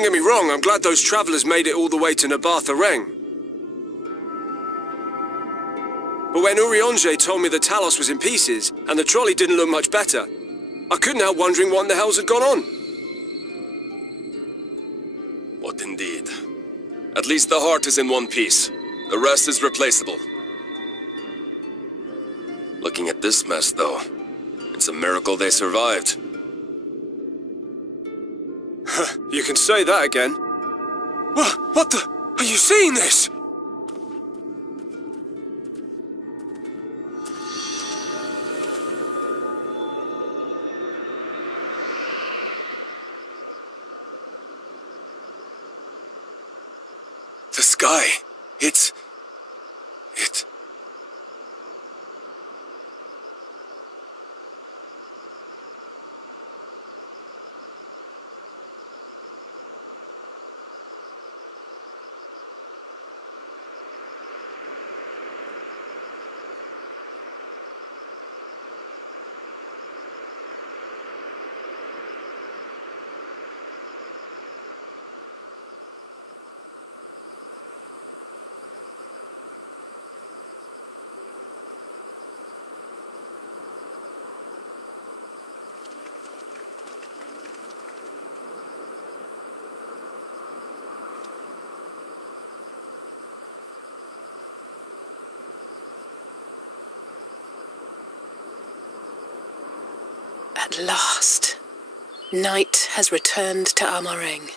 Don't get me wrong, I'm glad those travelers made it all the way to Nabatha Reng. But when Urianger told me the Talos was in pieces, and the trolley didn't look much better, I couldn't help wondering what in the hell's had gone on. What indeed? At least the heart is in one piece. The rest is replaceable. Looking at this mess, though, it's a miracle they survived. You can say that again. What the? Are you seeing this? The sky. It... At last, night has returned to Amareng.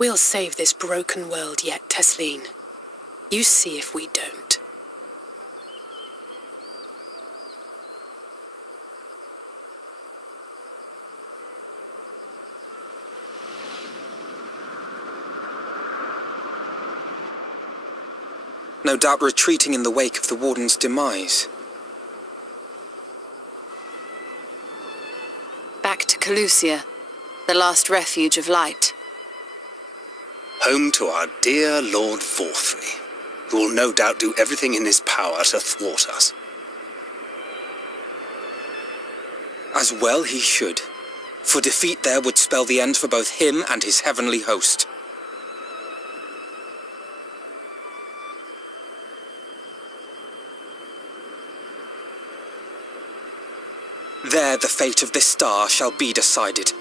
We'll save this broken world yet, Tesleen. You see if we don't. No doubt retreating in the wake of the Warden's demise. Back to Calusia, the last refuge of light. Home to our dear Lord Vorthry, who will no doubt do everything in his power to thwart us. As well he should, for defeat there would spell the end for both him and his heavenly host. There the fate of this star shall be decided.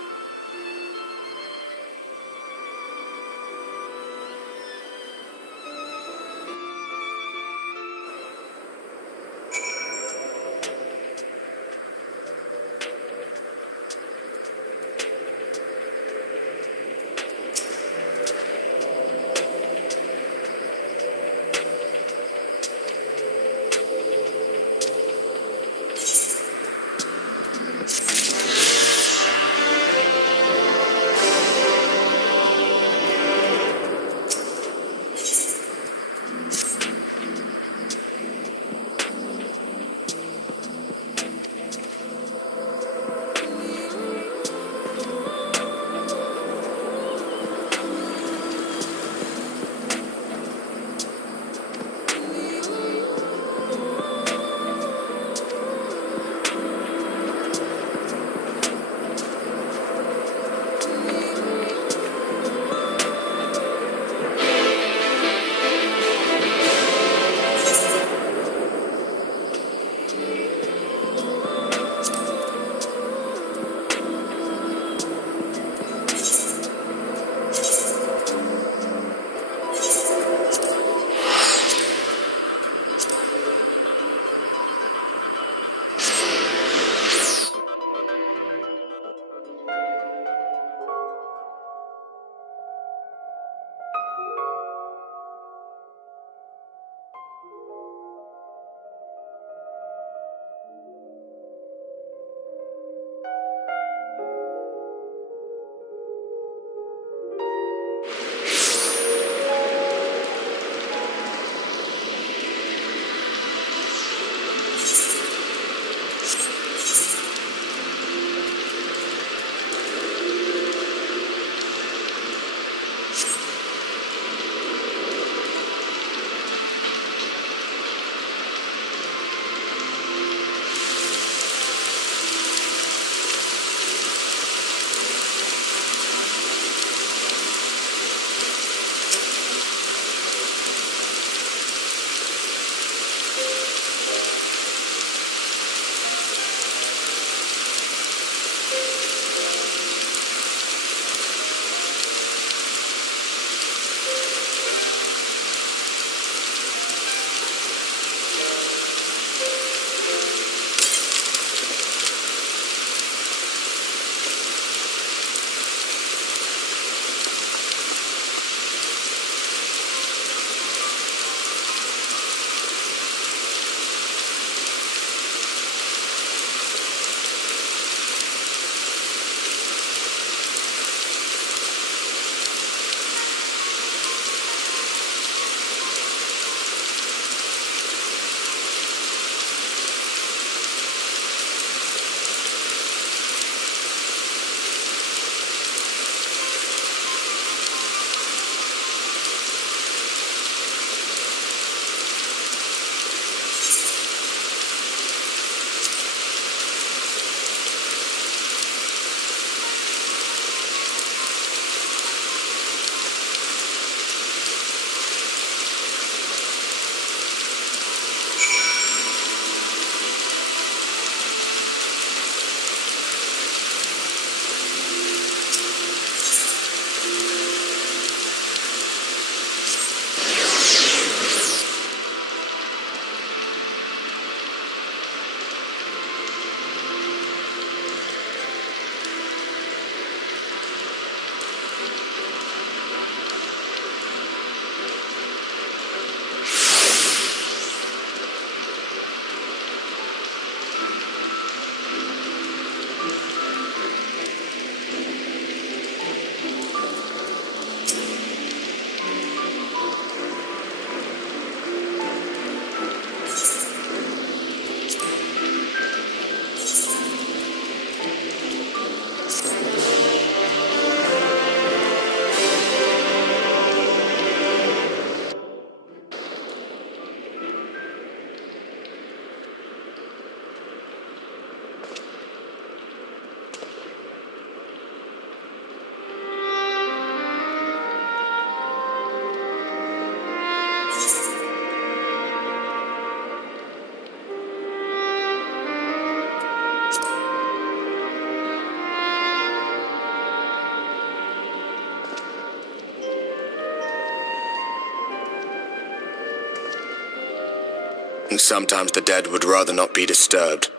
and sometimes the dead would rather not be disturbed.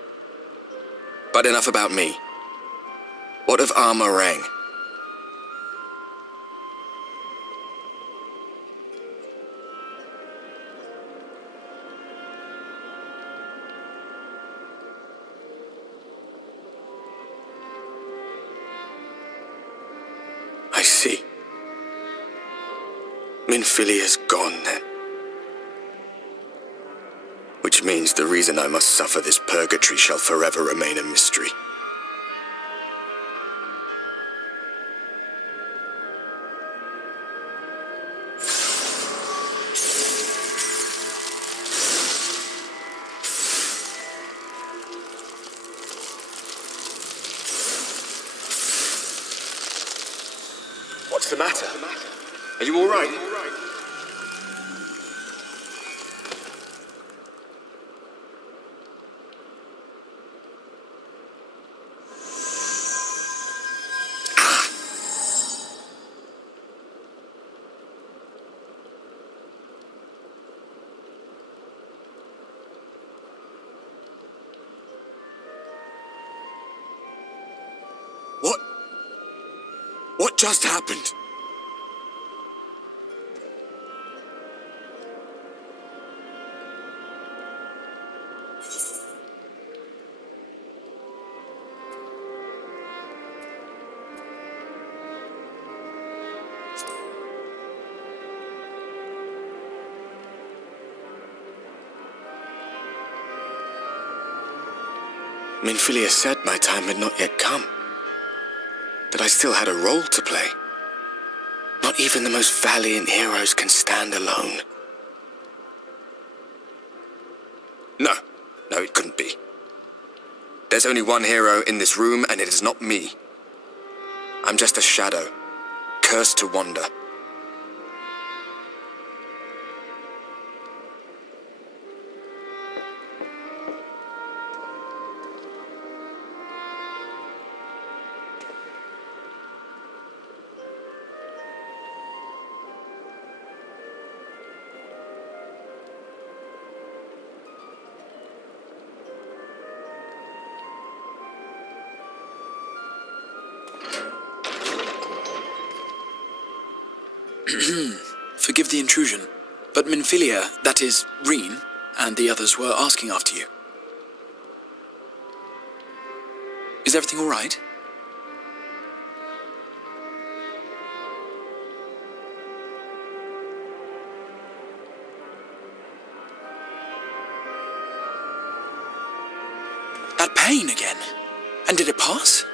But enough about me. What of Armorang? I see. Minfilia's gone then. Which means the reason I must suffer this purgatory shall forever remain a mystery. What's the matter? Are you all right? What just happened? Minfilia said my time had not yet come. That I still had a role to play. Not even the most valiant heroes can stand alone. No, it couldn't be. There's only one hero in this room, and it is not me. I'm just a shadow, cursed to wander. Forgive the intrusion, but Minfilia, that is, Reen, and the others were asking after you. Is everything all right? That pain again? And did it pass?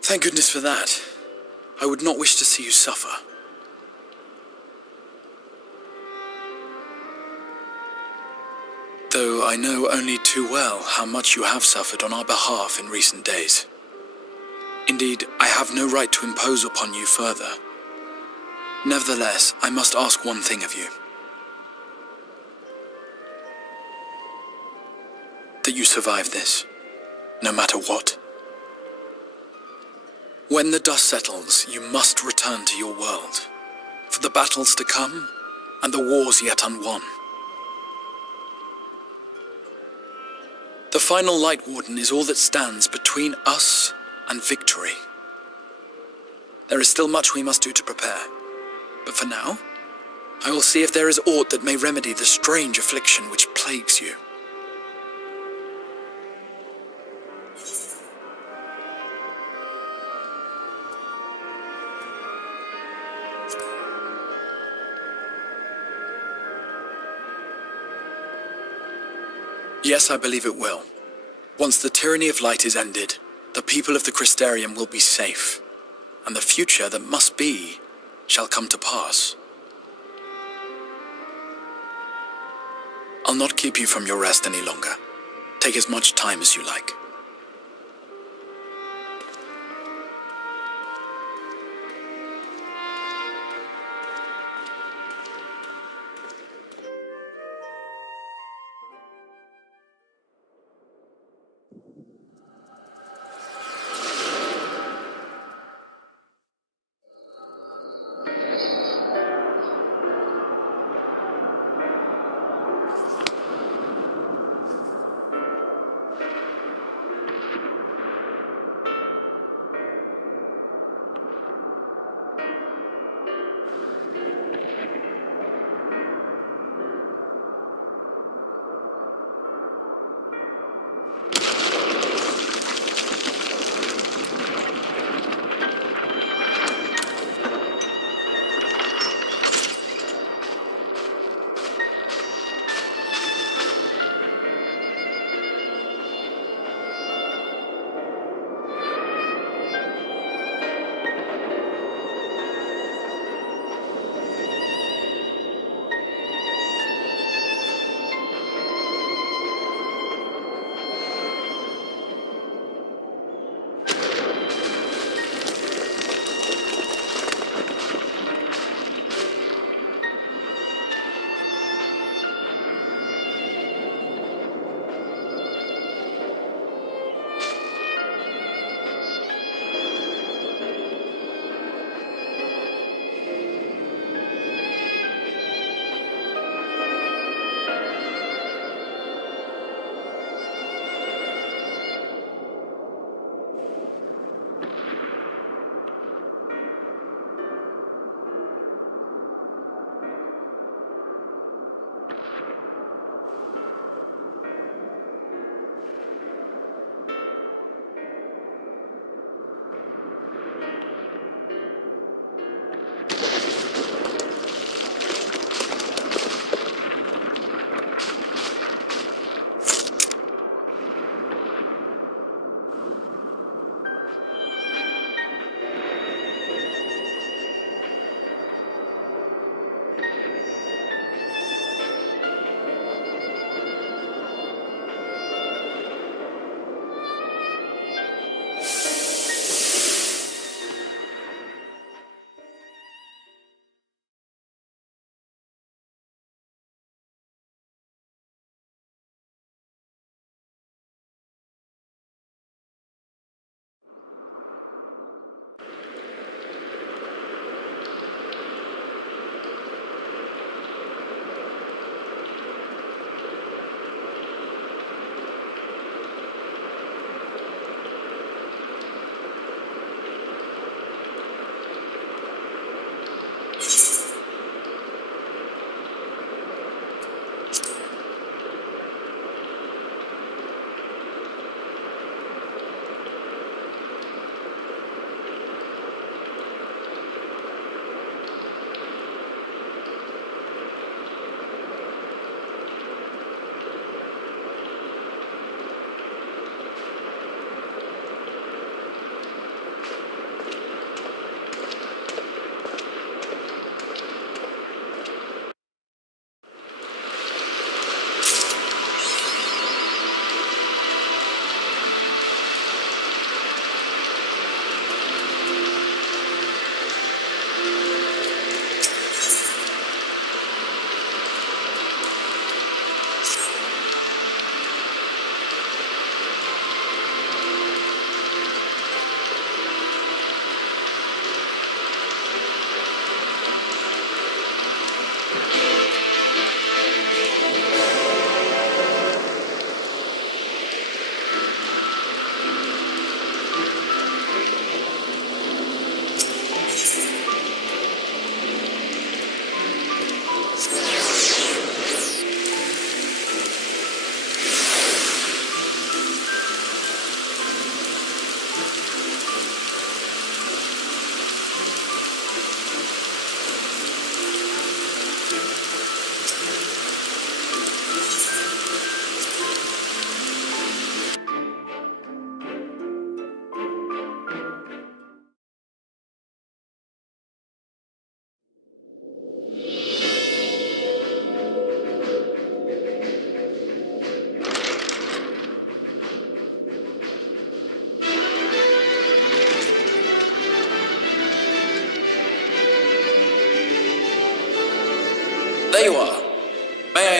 Thank goodness for that. I would not wish to see you suffer. Though I know only too well how much you have suffered on our behalf in recent days. Indeed, I have no right to impose upon you further. Nevertheless, I must ask one thing of you. That you survive this, no matter what. When the dust settles, you must return to your world, for the battles to come, and the wars yet unwon. The final Light Warden is all that stands between us and victory. There is still much we must do to prepare, but for now, I will see if there is aught that may remedy the strange affliction which plagues you. Yes, I believe it will. Once the tyranny of light is ended, the people of the Crystarium will be safe, and the future that must be shall come to pass. I'll not keep you from your rest any longer. Take as much time as you like.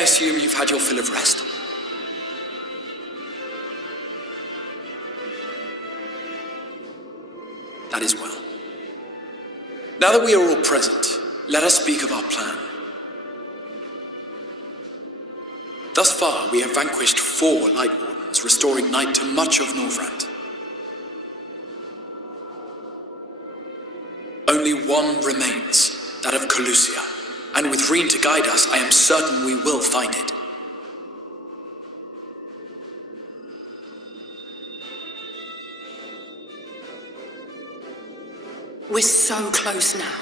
assume you've had your fill of rest? That is well. Now that we are all present, let us speak of our plan. Thus far, we have vanquished 4 Light Wardens, restoring night to much of Norvrand. Only one remains, that of Calusia, and with Reen to guide us, I am certain we will find it. We're so close now.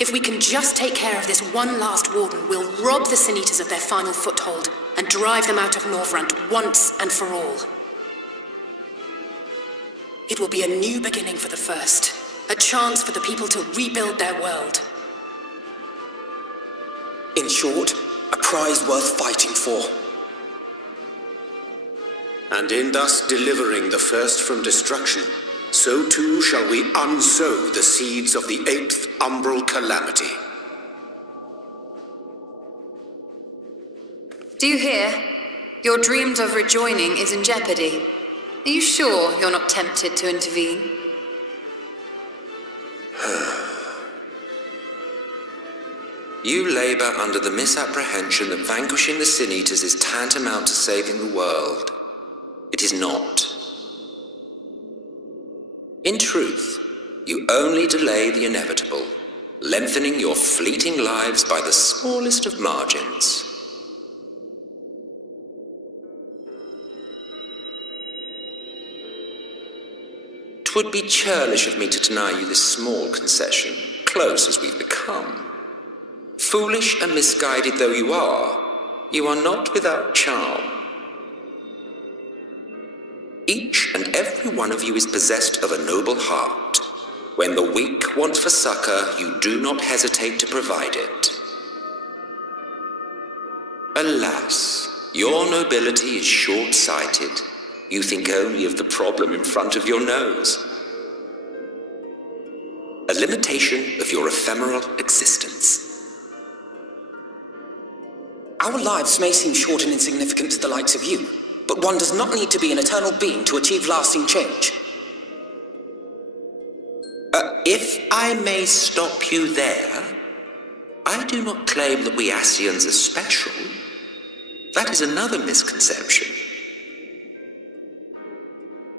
If we can just take care of this one last warden, we'll rob the Sin Eaters of their final foothold and drive them out of Norvrand once and for all. It will be a new beginning for the First, a chance for the people to rebuild their world. In short, a prize worth fighting for. And in thus delivering the First from destruction, so too shall we unsow the seeds of the 8th umbral calamity. Do you hear? Your dreamed of rejoining is in jeopardy. Are you sure you're not tempted to intervene? You labor under the misapprehension that vanquishing the Sin Eaters is tantamount to saving the world. It is not. In truth, you only delay the inevitable, lengthening your fleeting lives by the smallest of margins. Twould be churlish of me to deny you this small concession, close as we've become. Foolish and misguided though you are not without charm. Each and every one of you is possessed of a noble heart. When the weak want for succor, you do not hesitate to provide it. Alas, your nobility is short-sighted. You think only of the problem in front of your nose. A limitation of your ephemeral existence. Our lives may seem short and insignificant to the likes of you, but one does not need to be an eternal being to achieve lasting change. If I may stop you there, I do not claim that we Ascians are special. That is another misconception.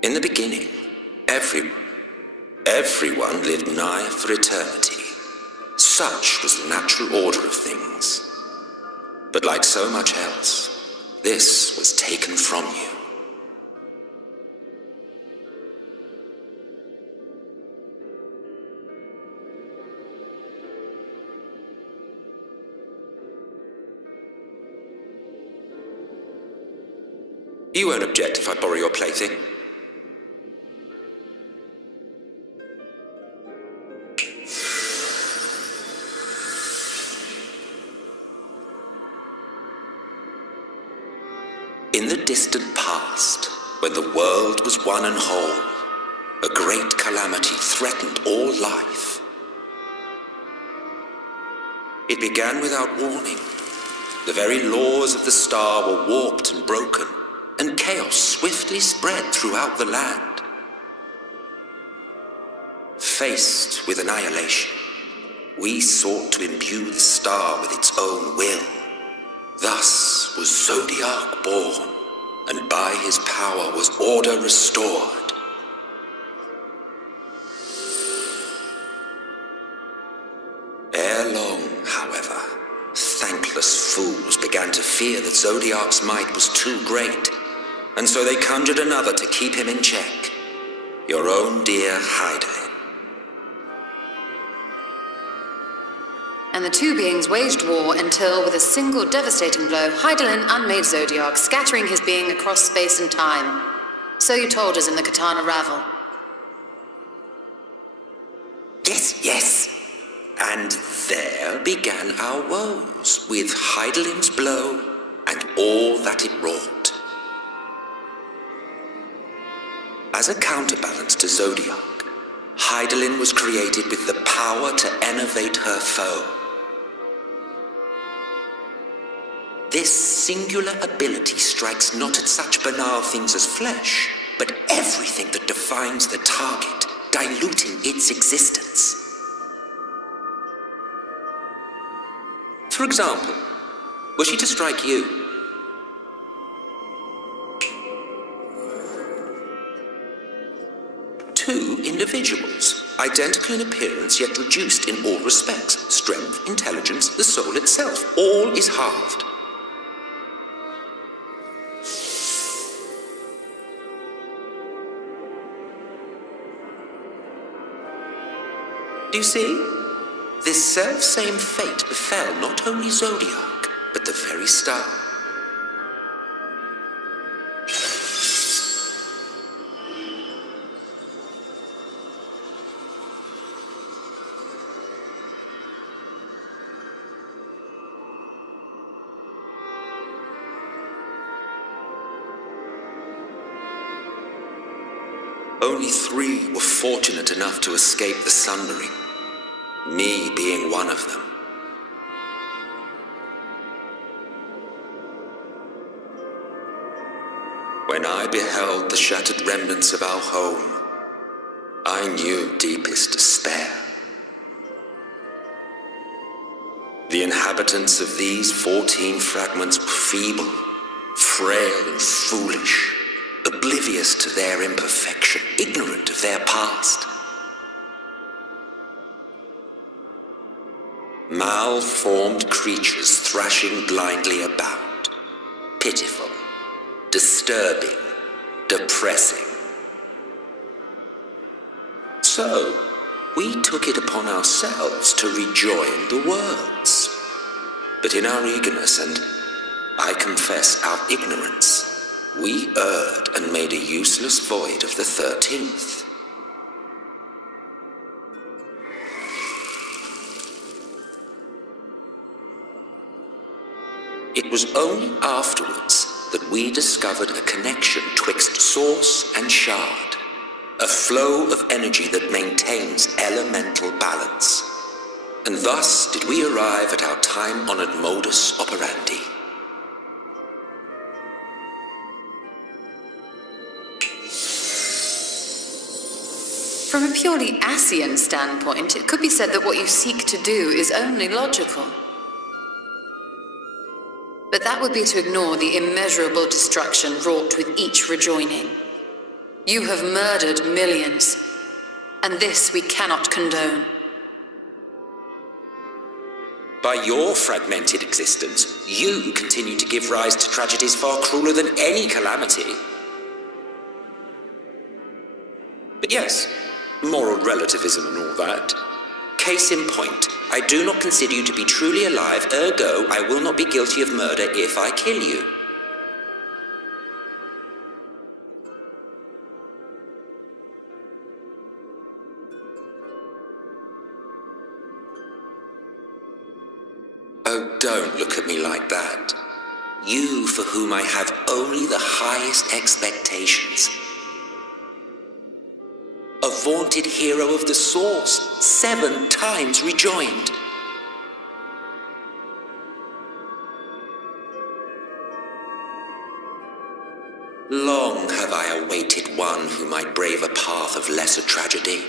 In the beginning, everyone lived nigh for eternity. Such was the natural order of things. But like so much else, this was taken from you. You won't object if I borrow your plaything? In the distant past, when the world was one and whole, a great calamity threatened all life. It began without warning. The very laws of the star were warped and broken, and chaos swiftly spread throughout the land. Faced with annihilation, we sought to imbue the star with its own will. Thus was Zodiac born, and by his power was order restored. Ere long, however, thankless fools began to fear that Zodiac's might was too great, and so they conjured another to keep him in check. Your own dear Hydaelyn. And the two beings waged war until, with a single devastating blow, Hydaelyn unmade Zodiac, scattering his being across space and time. So you told us in the Katana Ravel. Yes. And there began our woes, with Hydaelyn's blow and all that it wrought. As a counterbalance to Zodiac, Hydaelyn was created with the power to enervate her foe. This singular ability strikes not at such banal things as flesh, but everything that defines the target, diluting its existence. For example, were she to strike you, two individuals, identical in appearance yet reduced in all respects, strength, intelligence, the soul itself, all is halved. Do you see? This self-same fate befell not only Zodiac, but the very star. Only 3 were fortunate enough to escape the sundering, me being one of them. When I beheld the shattered remnants of our home, I knew deepest despair. The inhabitants of these 14 fragments were feeble, frail and foolish, oblivious to their imperfection, ignorant of their past. Malformed creatures thrashing blindly about. Pitiful, disturbing, depressing. So, we took it upon ourselves to rejoin the worlds. But in our eagerness and, I confess, our ignorance, we erred and made a useless void of the 13th. It was only afterwards that we discovered a connection twixt source and shard, a flow of energy that maintains elemental balance. And thus did we arrive at our time-honored modus operandi. From a purely Asian standpoint, it could be said that what you seek to do is only logical. But that would be to ignore the immeasurable destruction wrought with each rejoining. You have murdered millions, and this we cannot condone. By your fragmented existence, you continue to give rise to tragedies far crueler than any calamity. But yes, moral relativism and all that. Case in point, I do not consider you to be truly alive, ergo, I will not be guilty of murder if I kill you. Oh, don't look at me like that. You for whom I have only the highest expectations. A vaunted hero of the Source, 7 times rejoined. Long have I awaited one who might brave a path of lesser tragedy.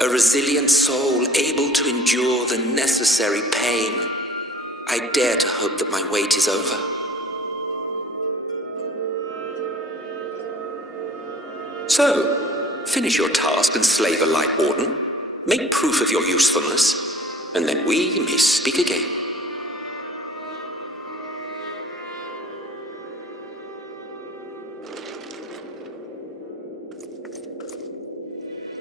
A resilient soul able to endure the necessary pain. I dare to hope that my wait is over. So, finish your task and slay the Light Warden. Make proof of your usefulness, and then we may speak again.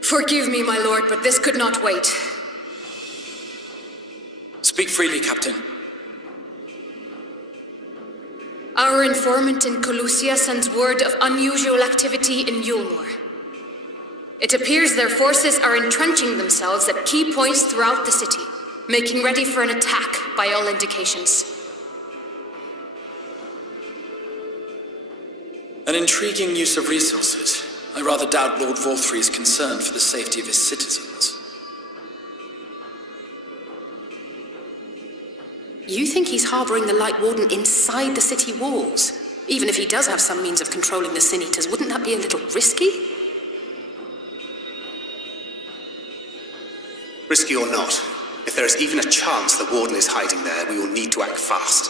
Forgive me, my lord, but this could not wait. Speak freely, Captain. Our informant in Colusia sends word of unusual activity in Yulmore. It appears their forces are entrenching themselves at key points throughout the city, making ready for an attack by all indications. An intriguing use of resources. I rather doubt Lord Vorthry's concern for the safety of his citizens. You think he's harboring the Light Warden inside the city walls? Even if he does have some means of controlling the Sin Eaters, wouldn't that be a little risky? Risky or not, if there is even a chance the Warden is hiding there, we will need to act fast.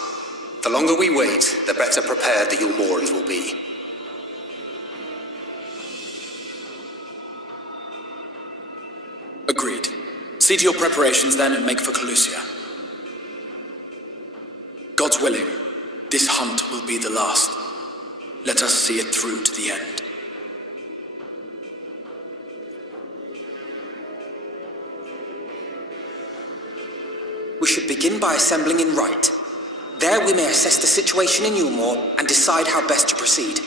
The longer we wait, the better prepared the Yulmorans will be. Agreed. See to your preparations then and make for Calusia. God's willing, this hunt will be the last. Let us see it through to the end. We should begin by assembling in Rite. There we may assess the situation in Yulmore and decide how best to proceed.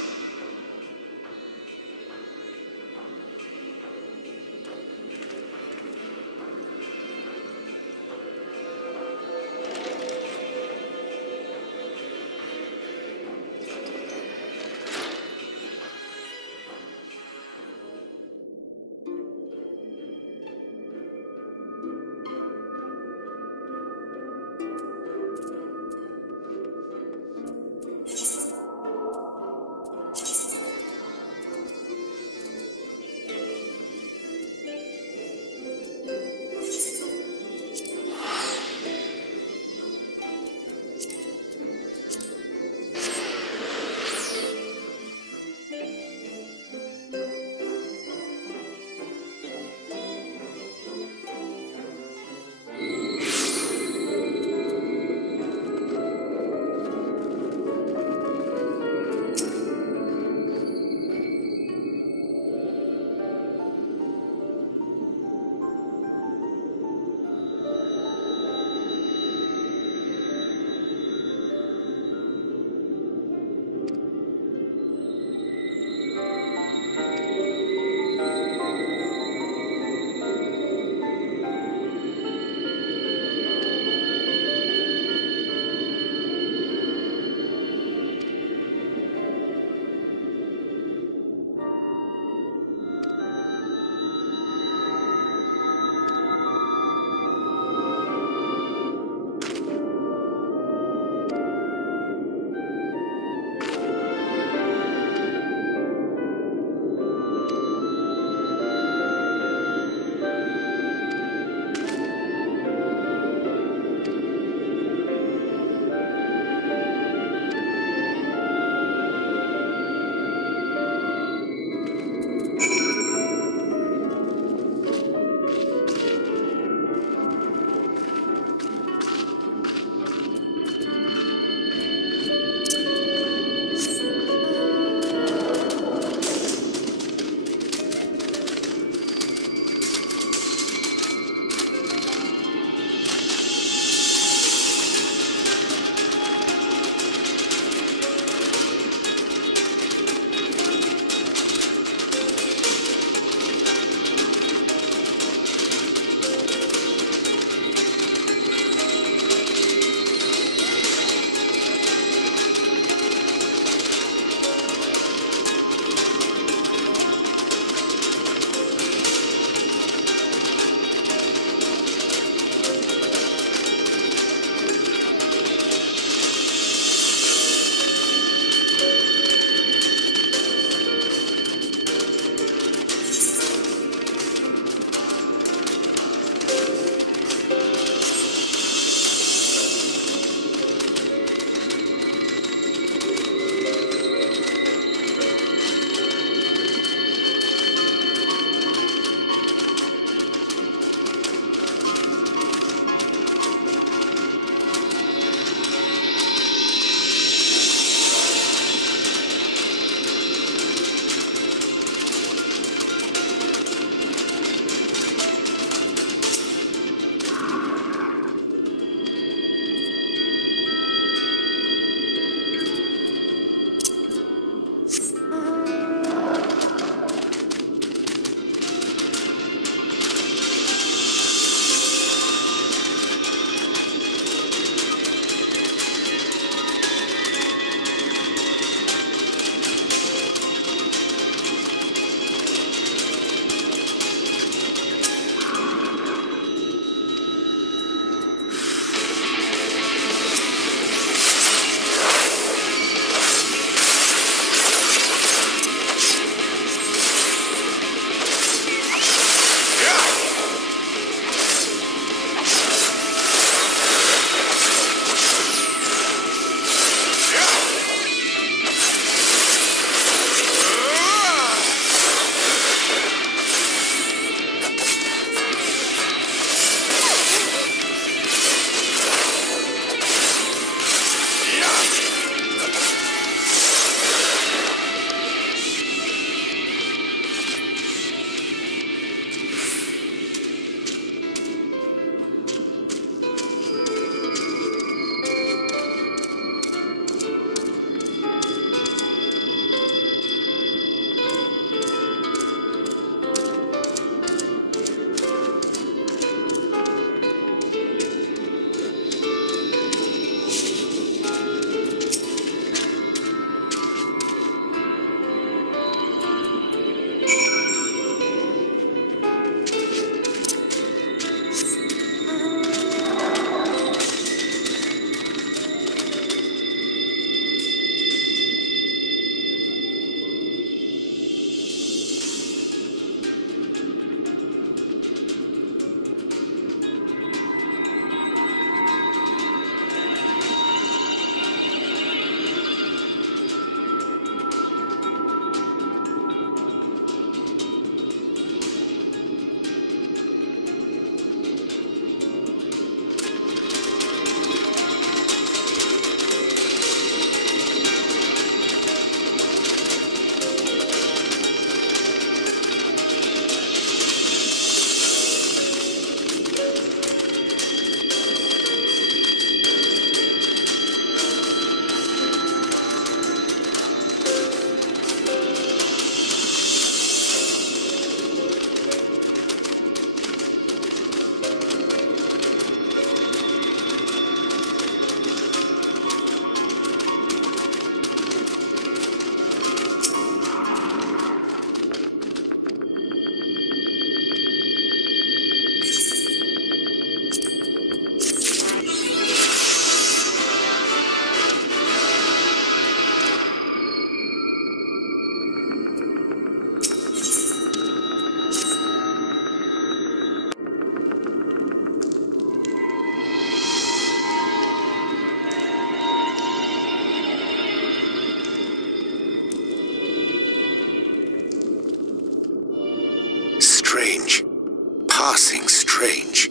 strange.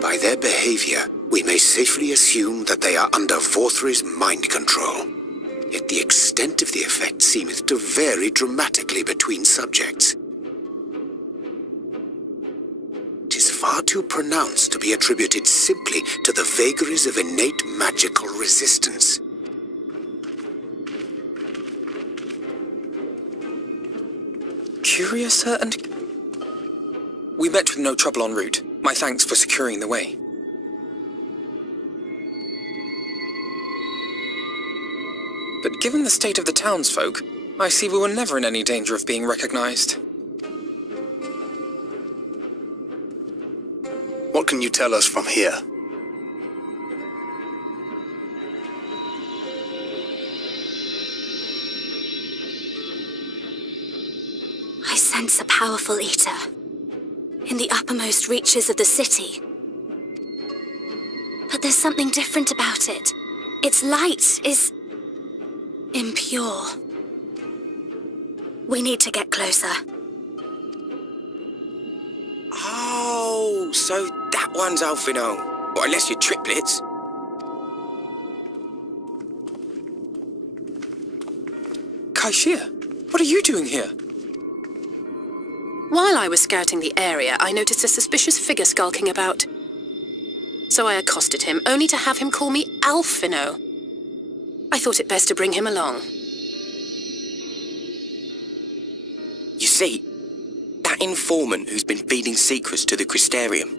By their behavior, we may safely assume that they are under Vorthri's mind control. Yet the extent of the effect seemeth to vary dramatically between subjects. It is far too pronounced to be attributed simply to the vagaries of innate magical resistance. Curiouser and... We met with no trouble en route. My thanks for securing the way. But given the state of the townsfolk, I see we were never in any danger of being recognized. What can you tell us from here? I sense a powerful eater in the uppermost reaches of the city. But there's something different about it. Its light is impure. We need to get closer. Oh, so that one's Alphino. Well, unless you're triplets. Kaishia, what are you doing here? While I was scouting the area, I noticed a suspicious figure skulking about. So I accosted him, only to have him call me Alphino. I thought it best to bring him along. You see, that informant who's been feeding secrets to the Crystarium,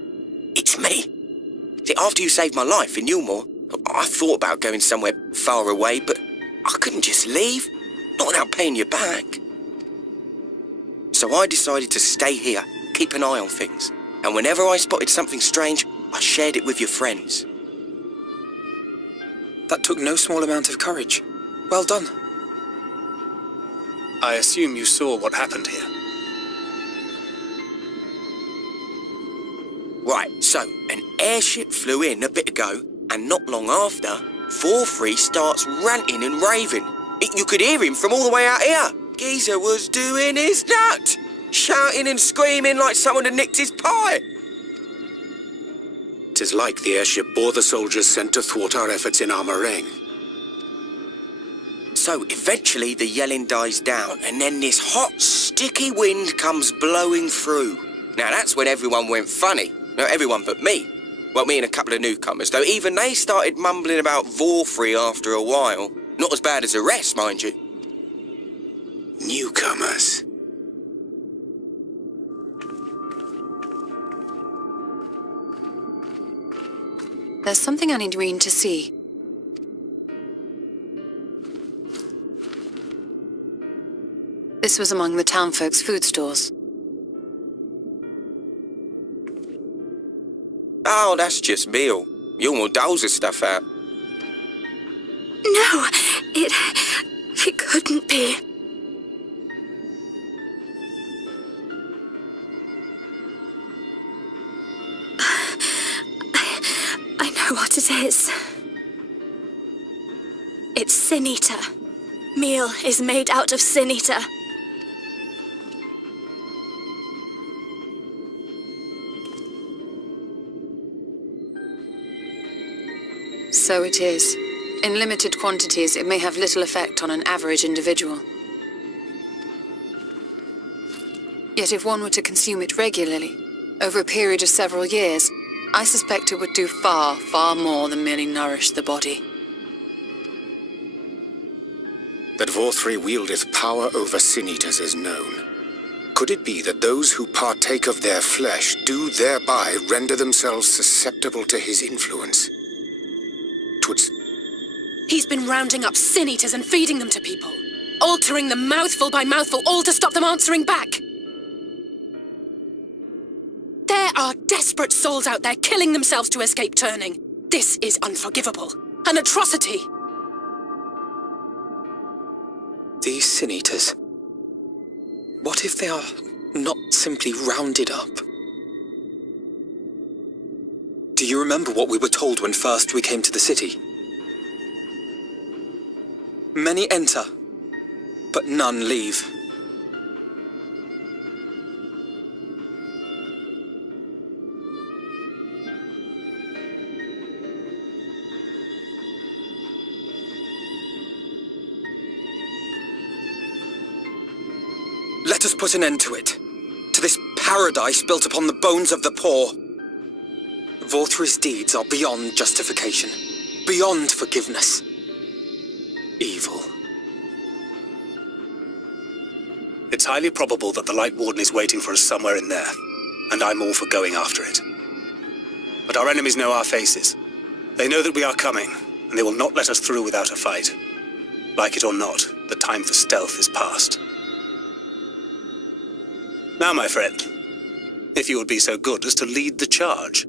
it's me. See, after you saved my life in Yulmore, I thought about going somewhere far away, but I couldn't just leave, not without paying you back. So I decided to stay here, keep an eye on things, and whenever I spotted something strange, I shared it with your friends. That took no small amount of courage. Well done. I assume you saw what happened here. Right, so an airship flew in a bit ago, and not long after, Vorthri starts ranting and raving. You could hear him from all the way out here. Geezer was doing his nut, shouting and screaming like someone had nicked his pie. 'Tis like the airship bore the soldiers sent to thwart our efforts in Armorang. So eventually the yelling dies down, and then this hot, sticky wind comes blowing through. Now that's when everyone went funny. No, everyone but me. Well, me and a couple of newcomers, though even they started mumbling about Vorthri after a while. Not as bad as the rest, mind you. Newcomers. There's something I need Reen to see. This was among the townfolk's food stores. Oh, that's just meal. Yulmore doles the stuff out. No, it couldn't be. I know what it is. It's Sin Eater. Meal is made out of Sin Eater. So it is. In limited quantities, it may have little effect on an average individual. Yet if one were to consume it regularly, over a period of several years, I suspect it would do far, far more than merely nourish the body. That Vorthri wieldeth power over Sin-Eaters is known. Could it be that those who partake of their flesh do thereby render themselves susceptible to his influence? 'Twould... He's been rounding up Sin Eaters and feeding them to people, altering them mouthful by mouthful, all to stop them answering back. There are desperate souls out there killing themselves to escape turning. This is unforgivable. An atrocity. These Sin-Eaters. What if they are not simply rounded up? Do you remember what we were told when first we came to the city? Many enter, but none leave. Let us put an end to it. To this paradise built upon the bones of the poor. Vorthri's deeds are beyond justification. Beyond forgiveness. Evil. It's highly probable that the Light Warden is waiting for us somewhere in there, and I'm all for going after it. But our enemies know our faces. They know that we are coming, and they will not let us through without a fight. Like it or not, the time for stealth is past. Now, my friend, if you would be so good as to lead the charge.